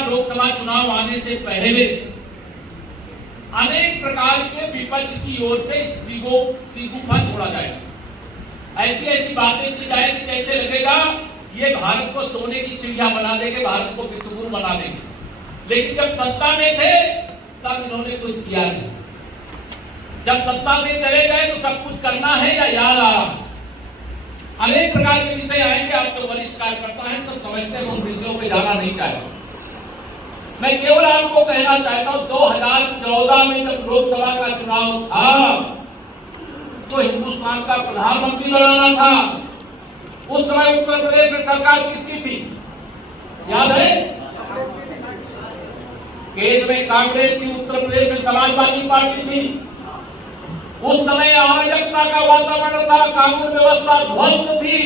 बार लोकसभा चुनाव आने से पहले अनेक प्रकार के विपक्ष की ओर से सीगुफा छोड़ा जाएगा। ऐसी ऐसी बातें की जाएगी जैसे लगेगा ये भारत को सोने की चिड़िया बना देंगे, भारत को विश्वगुरु बना देंगे। लेकिन जब सत्ता में थे तब इन्होंने कुछ किया नहीं। जब सत्ता से चले गए तो सब कुछ करना है या याद आ रहा। अनेक प्रकार के विषय आएंगे, आप जो वरिष्ठ कार्यकर्ता हैं सब समझते हैं, उन विषयों पे जाना नहीं चाहता। मैं केवल आपको कहना चाहता हूं 2014 में जब लोकसभा का चुनाव था तो हिंदुस्तान का प्रधानमंत्री बनाना था। उस समय उत्तर प्रदेश में सरकार किसकी थी याद है? केंद्र में कांग्रेस थी, उत्तर प्रदेश में समाजवादी पार्टी थी। उस समय अराजकता का वातावरण था, कानून व्यवस्था ध्वस्त थी।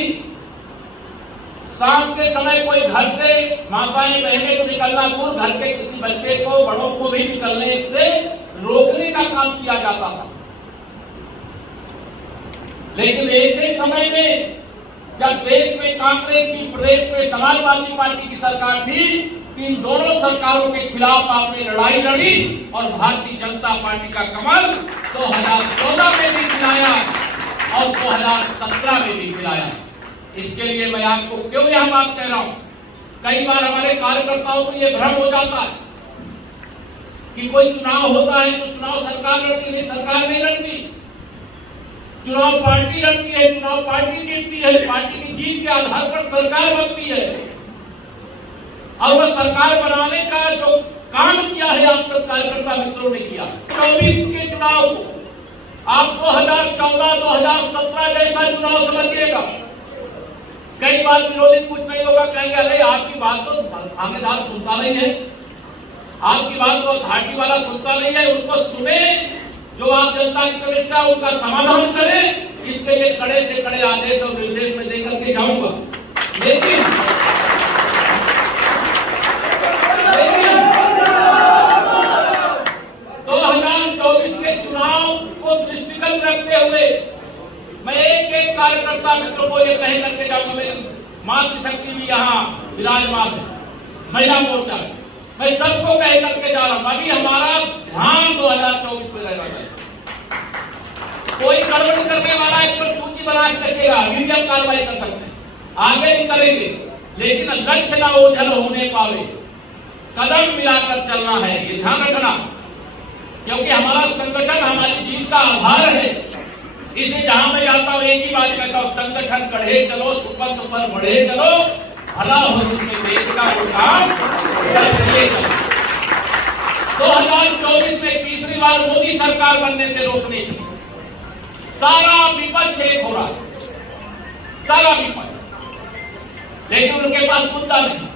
शाम के समय कोई घर से माताएं बहनें को निकलना दूर, घर के किसी बच्चे को बड़ों को भी निकलने से रोकने का काम किया जाता था। लेकिन ऐसे समय में जब देश में कांग्रेस की, प्रदेश में समाजवादी पार्टी की सरकार थी, इन दोनों सरकारों के खिलाफ आपने लड़ाई लड़ी और भारतीय जनता पार्टी का कमल 2014 में भी खिलाया और 2017 में भी खिलाया। इसके लिए मैं आपको क्यों यह बात कह रहा हूं? कई बार हमारे कार्यकर्ताओं को यह भ्रम हो जाता है कि कोई चुनाव होता है तो चुनाव सरकार लड़ती है। सरकार नहीं लड़ती, चुनाव पार्टी लड़ती है, चुनाव पार्टी जीतती है। पार्टी की जीत के आधार पर सरकार बनती है और वह सरकार बनाने का जो काम किया है आप सब कार्यकर्ता मित्रों ने किया। 24 के चुनाव को आप 2014-2017 जैसा चुनाव समझिएगा। कई बार विरोधी कुछ नहीं होगा, कहेंगे अरे आपकी बात तो आगेदार सुनता नहीं है, आपकी बात तो घाटी वाला सुनता नहीं है। उनको सुने, जो आप जनता की समस्या उनका समाधान करें, इसके लिए कड़े से कड़े आदेश और निर्देश में देकर के जाऊंगा। लेकिन 2024 के चुनाव को दृष्टिगत रखते हुए मैं एक एक कार्यकर्ता मित्रों को ये कह करके जाऊंगा। मेरी मातृशक्ति भी यहाँ विराजमान है, महिला मोर्चा, मैं सबको कह करके जा रहा हूँ। अभी हमारा ध्यान 2024 में रहना चाहिए। कोई गड़बड़ करने वाला एक पर सूची बना के रखेगा, मीडियम कार्रवाई कर सकते हैं, आगे नहीं करेंगे, लेकिन लक्ष्य न ओझल होने पावे, कदम मिलाकर चलना है, ये ध्यान रखना। क्योंकि हमारा संगठन हमारी जीत का आधार है। इसे जहां मैं जाता हूं एक ही बात कहता हूं, संगठन बढ़े चलो, सुपर सुपर बढ़े चलो, भला हो जिसमें देश का वो काम 2024 में तीसरी बार मोदी सरकार बनने से रोकने की सारा विपक्ष एक हो रहा है, सारा विपक्ष। लेकिन उनके पास मुद्दा नहीं।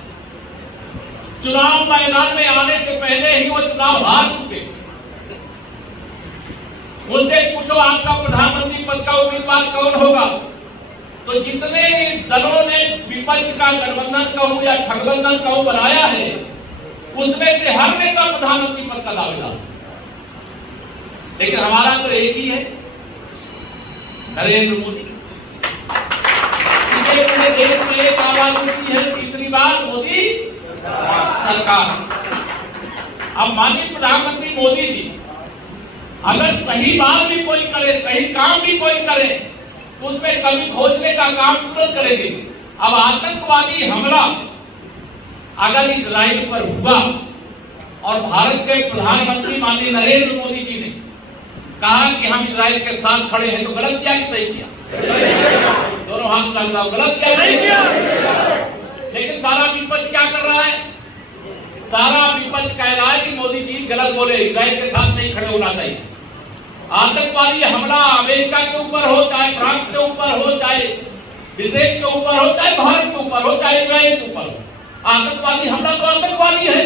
चुनाव मैदान में आने से पहले ही वो चुनाव हार चुके। उनसे पूछो आपका प्रधानमंत्री पद का उम्मीदवार कौन होगा, तो जितने दलों ने विपक्ष का गठबंधन कहूं या ठगबंधन कहूं बनाया है, उसमें से हर नेता प्रधानमंत्री पद का दावेदार। लेकिन हमारा तो एक ही है, नरेंद्र मोदी। इसे पूरे देश में एक आवाज उठी है, तीसरी बार मोदी सरकार। अब माननीय प्रधानमंत्री मोदी जी अगर सही बात भी कोई करे, सही काम भी कोई करे, तो उसमें कमी खोजने का काम तुरंत करेंगे। अब आतंकवादी हमला अगर इजराइल पर हुआ और भारत के प्रधानमंत्री माननीय नरेंद्र मोदी जी ने कहा कि हम इजराइल के साथ खड़े हैं, तो गलत किया कि सही किया? दोनों हाथ लगाओ, गलत किया सही किया? लेकिन सारा विपक्ष क्या कर रहा है? सारा विपक्ष कह रहा है कि मोदी जी गलत बोले, इजराइल के साथ नहीं खड़े होना चाहिए। आतंकवादी हमला अमेरिका के ऊपर हो, चाहे फ्रांस के ऊपर हो, चाहे ब्रिटेन के ऊपर हो, चाहे भारत के ऊपर हो, चाहे इजराइल के ऊपर हो, आतंकवादी हमला तो आतंकवादी है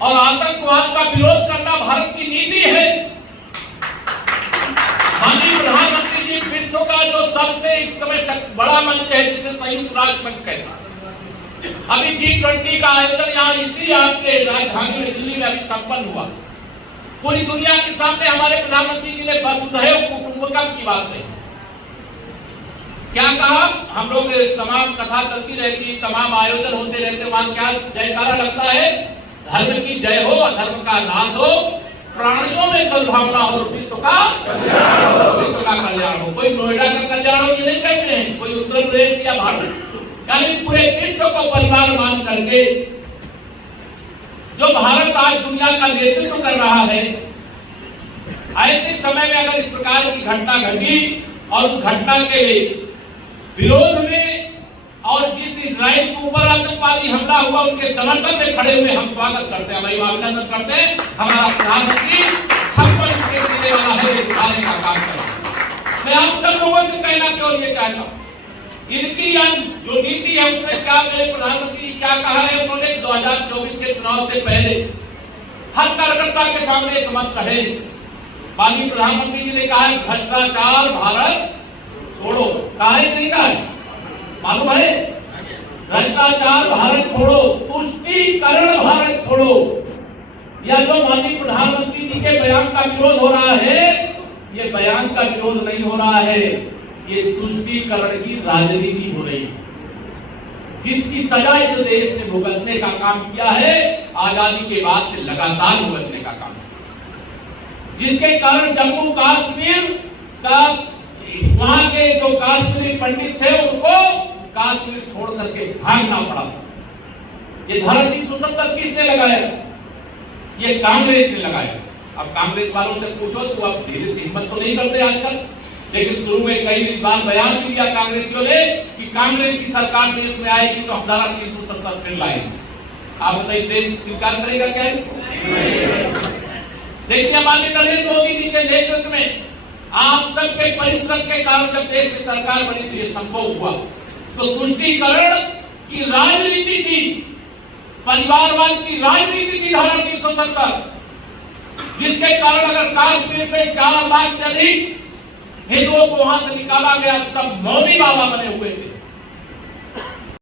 और आतंकवाद का विरोध करना भारत की नीति है। माननीय प्रधानमंत्री जी, विश्व का जो सबसे इस समय बड़ा मंच है जिसे संयुक्त राष्ट्र संघ कहता है, अभी G20 का आयोजन यहाँ इसी आपके राजधानी में दिल्ली में अभी संपन्न हुआ। पूरी दुनिया के सामने हमारे प्रधानमंत्री जी ने वसुधैव कुटुंबकम की बात कही। क्या कहा? हम लोग तमाम कथा चलती रहती, तमाम आयोजन होते रहते, वहां क्या जयकारा लगता है? धर्म की जय हो, अधर्म का नाश हो, प्राणियों में सद्भावना हो, विश्व का कल्याण हो। कोई नोएडा का कल्याण हो ये नहीं कहते हैं, कोई उत्तर प्रदेश या भारत, यानी पूरे विश्व को परिवार मान करके जो भारत आज दुनिया का नेतृत्व कर रहा है, ऐसे समय में अगर इस प्रकार की घटना घटी और उस घटना के विरोध में और जिस इजराइल के ऊपर आतंकवादी हमला हुआ उनके समर्थन में खड़े हुए हम स्वागत करते हैं, भाई अभिनंदन करते हैं। हमारा प्रधानमंत्री 56 विकेट देने वाला है, दिखाने का काम करें। मैं आप सब लोगों से कहना केवल ये चाहता हूँ, इनकी जो नीति है उसमें क्या मेरे प्रधानमंत्री क्या कहा है? उन्होंने 2024 के चुनाव से पहले हर कार्यकर्ता के सामने एक मंत्र है, माननीय प्रधानमंत्री जी ने कहा है भ्रष्टाचार भारत छोड़ो। कहा है नहीं कहा है? मालूम है? भ्रष्टाचार भारत छोड़ो, तुष्टीकरण भारत छोड़ो। यह जो माननीय प्रधानमंत्री जी के बयान का विरोध हो रहा है, ये बयान का विरोध नहीं हो रहा है, ये तुष्टीकरण की राजनीति हो रही है, जिसकी सजा इस देश ने भुगतने का काम किया है, आजादी के बाद से लगातार भुगतने का काम, जिसके कारण जम्मू कश्मीर का वहां के जो कश्मीरी पंडित थे उनको कश्मीर छोड़ करके भागना पड़ा। ये धारा 370 किसने लगाया? ये कांग्रेस ने लगाया। अब कांग्रेस वालों से पूछो तो अब धीरे से हिम्मत तो नहीं करते आजकल, लेकिन शुरू में कई बार बयान भी दिया कांग्रेसियों ने कि कांग्रेस की सरकार देश में आएगी तो हम धारा 370 फिर लाएंगे। आप बताइए देश स्वीकार करेगा क्या? देखिए माननीय नरेंद्र मोदी जी के नेतृत्व में आप सबके परिश्रम के कारण जब देश में सरकार बनी थी, संभव हुआ। तो तुष्टीकरण की राजनीति थी, परिवारवाद की राजनीति थी धारा 370, जिसके कारण अगर कश्मीर से 4 लाख से अधिक हिंदुओं को वहां से निकाला गया, सब मौनी बाबा बने हुए थे।